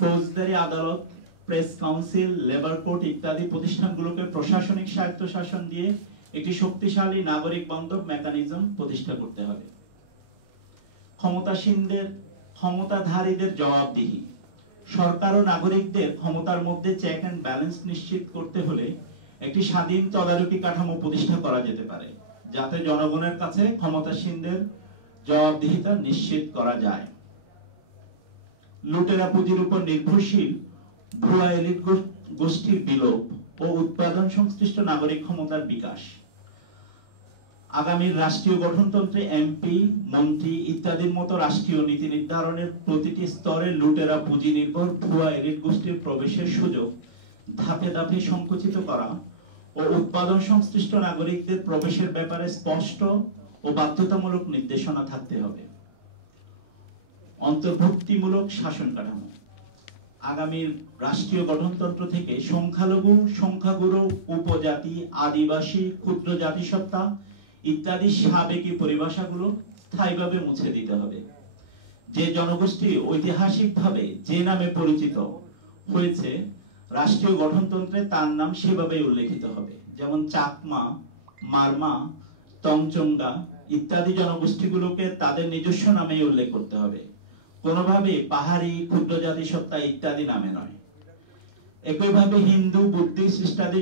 ফৌজদারি আদালত, press council, labour court ইত্যাদি প্রতিষ্ঠানগুলোকে প্রশাসনিক স্বায়ত্তশাসন দিয়ে একটি শক্তিশালী নাগরিক বান্ধব মেকানিজম প্রতিষ্ঠা করতে হবে। ক্ষমতাধারীদের জবাবদিহি। সরকার ও নাগরিকদের ক্ষমতার মধ্যে চেক অ্যান্ড ব্যালেন্স নিশ্চিত করতে হলে একটি স্বাধীন তদারকি কাঠামো প্রতিষ্ঠা করা যেতে পারে, যাতে জনগণের কাছে ক্ষমতাসীনদের জবাবদিহিতা নিশ্চিত করা যায়। লুটেরা পুঁজির উপর নির্ভরশীল ভুয়া এলিট গোষ্ঠীর বিলোপ ও উৎপাদন সংশ্লিষ্ট নাগরিক ক্ষমতার বিকাশ। আগামীর রাষ্ট্রীয় গঠনতন্ত্রে এমপি, মন্ত্রী ইত্যাদির মতো রাষ্ট্রীয় নীতি নির্ধারণের প্রতিটি স্তরে লুটেরা পুঁজি নির্ভর ভুয়া এলিট গোষ্ঠীর প্রবেশের সুযোগ ধাপে ধাপে সংকুচিত করা ও উৎপাদন সংশ্লিষ্ট নাগরিকদের প্রবেশের ব্যাপারে স্পষ্ট ও বাধ্যতামূলক নির্দেশনা থাকতে হবে। অন্তর্ভুক্তিমূলক শাসন কাঠামো। আগামীর রাষ্ট্রীয় গঠনতন্ত্র থেকে সংখ্যালঘু, সংখ্যাগুরু, উপজাতি, আদিবাসী, ক্ষুদ্র জাতিসত্তা ইত্যাদি সাবেকি পরিভাষাগুলো স্থায়ীভাবে মুছে দিতে হবে। যে জনগোষ্ঠী ঐতিহাসিকভাবে যে নামে পরিচিত হয়েছে, রাষ্ট্রীয় গঠনতন্ত্রে তার নাম সেভাবেই উল্লেখিত হবে। যেমন চাকমা, মারমা, তংচঙ্গা ইত্যাদি জনগোষ্ঠীগুলোকে তাদের নিজস্ব নামেই উল্লেখ করতে হবে, কোনোভাবে পাহাড়ি, ক্ষুদ্র জাতিসত্তা ইত্যাদি নামে নয়। একইভাবে হিন্দু, বুদ্ধিস্ট ইত্যাদি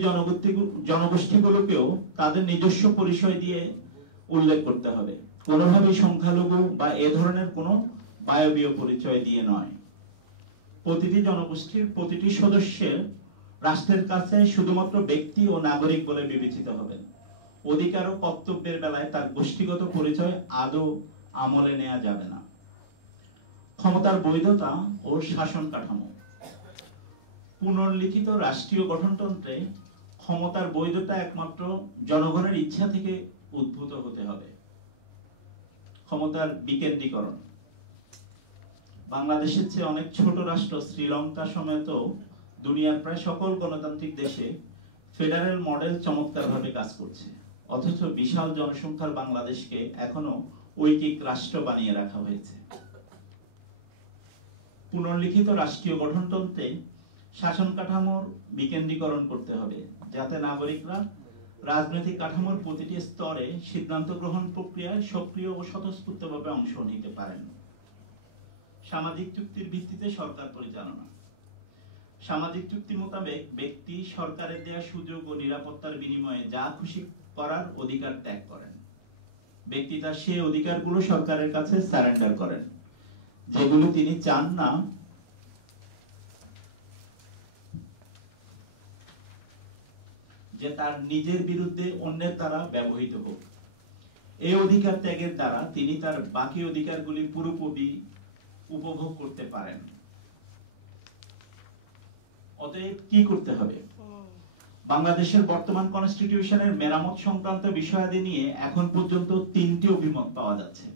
জনগোষ্ঠীগুলোকেও তাদের নিজস্ব পরিচয় দিয়ে উল্লেখ করতে হবে, কোনোভাবে সংখ্যালঘু বা এ ধরনের কোনো বায়বীয় পরিচয় দিয়ে নয়। প্রতিটি জনগোষ্ঠীর প্রতিটি সদস্যের রাষ্ট্রের কাছে শুধুমাত্র ব্যক্তি ও নাগরিক বলে বিবেচিত হবেন। অধিকার ও কর্তব্যের বেলায় তার গোষ্ঠীগত পরিচয় আদৌ আমলে নেওয়া যাবে না। ক্ষমতার বৈধতা ও শাসন কাঠামো। পুনর্লিখিত রাষ্ট্রীয় গঠনতন্ত্রে ক্ষমতার বৈধতা একমাত্র জনগণের ইচ্ছা থেকে উদ্ভূত হতে হবে। ক্ষমতার বিকেন্দ্রীকরণ। বাংলাদেশের চেয়ে অনেক ছোট রাষ্ট্র শ্রীলঙ্কা সমেত দুনিয়ার প্রায় সকল গণতান্ত্রিক দেশে ফেডারেল মডেল চমৎকারভাবে কাজ করছে, অথচ বিশাল জনসংখ্যার বাংলাদেশকে এখনো ঐকিক রাষ্ট্র বানিয়ে রাখা হয়েছে। পুনর্লিখিত রাষ্ট্রীয় গঠনতন্ত্রে শাসন কাঠামোর বিকেন্দ্রীকরণ করতে হবে, যাতে নাগরিকরা রাজনৈতিক কাঠামোর প্রতিটি স্তরে সিদ্ধান্ত গ্রহণ প্রক্রিয়ায় সক্রিয় ও স্বতঃস্ফূর্তভাবে অংশ নিতে পারেন। সামাজিক চুক্তির ভিত্তিতে সরকার পরিচালনা। সামাজিক চুক্তি মোতাবেক ব্যক্তি সরকারের দেয়া সুযোগ ও নিরাপত্তার বিনিময়ে যা খুশি করার অধিকার ত্যাগ করেন। ব্যক্তি তার সেই অধিকারগুলো সরকারের কাছে সারেন্ডার করেন, যেগুলো তিনি চান না যে তার নিজের বিরুদ্ধে অন্যের দ্বারা ব্যবহৃত হোক। এই অধিকার ত্যাগের দ্বারা তিনি তার বাকি অধিকারগুলি পুরোপুরি উপভোগ করতে পারেন। অতএব কি করতে হবে? বাংলাদেশের বর্তমান কনস্টিটিউশনের মেরামত সংক্রান্ত বিষয়াদি নিয়ে এখন পর্যন্ত 3টি অভিমত পাওয়া যাচ্ছে।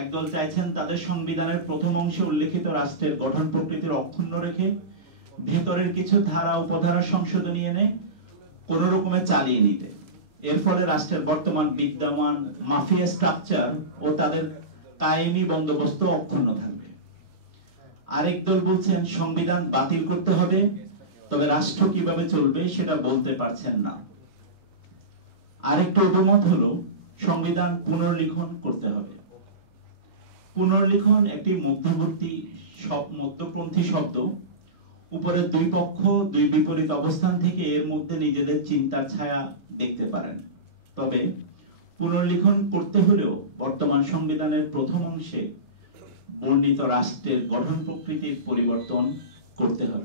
একদল চাইছেন তাদের সংবিধানের প্রথম অংশে উল্লেখিত রাষ্ট্রের গঠন প্রকৃতির অক্ষুণ্ণ রেখে ভেতরের কিছু ধারা উপধারা সংশোধনী এনে কোন রকমে চালিয়ে নিতে। এর ফলে রাষ্ট্রের বর্তমান বিদ্যমান মাফিয়া স্ট্রাকচার ও তাদের কায়েমি বন্দোবস্ত অক্ষুণ্ণ থাকবে। আরেক দল বলছেন সংবিধান বাতিল করতে হবে, তবে রাষ্ট্র কিভাবে চলবে সেটা বলতে পারছেন না। আরেকটা অভিমত হলো সংবিধান পুনর্লিখন করতে হবে। পুনর্লিখন একটি মধ্যপন্থী শব্দ। উপরের দুই পক্ষ দুই বিপরীত অবস্থান থেকে এর মধ্যে নিজেদের চিন্তার ছায়া দেখতে পারেন। তবে পুনর্লিখন করতে হলেও বর্তমান সংবিধানের প্রথম অংশে বর্ণিত রাষ্ট্রের গঠন প্রকৃতির পরিবর্তন করতে হবে।